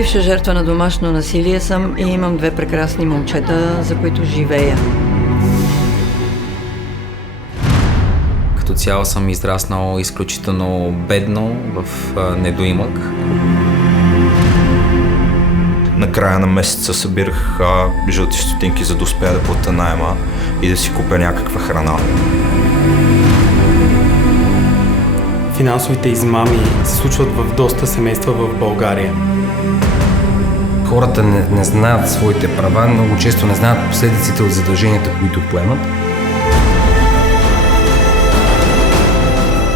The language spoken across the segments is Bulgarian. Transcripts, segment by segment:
Бивша жертва на домашно насилие съм и имам 2 прекрасни момчета, за които живея. Като цяло съм израснал изключително бедно в недоимък. На края на месеца събирах жълти стотинки, за да успея да платя наема и да си купя някаква храна. Финансовите измами се случват в доста семейства в България. Хората не знаят своите права, много често не знаят последиците от задълженията, които поемат.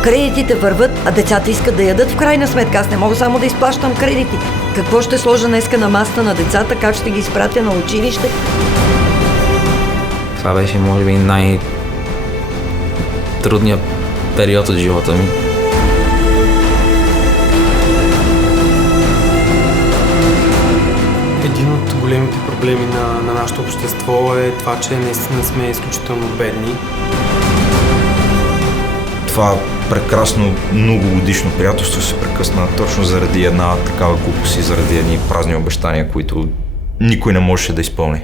Кредитите върват, а децата искат да ядат в крайна сметка. Аз не мога само да изплащам кредити. Какво ще сложа днеска на масата на децата, как ще ги изпратя на училище? Това беше, може би, най-трудният период от живота ми. Един от големите проблеми на нашето общество е това, че наистина сме изключително бедни. Това прекрасно многогодишно приятелство се прекъсна точно заради една такава глупост и заради едни празни обещания, които никой не можеше да изпълни.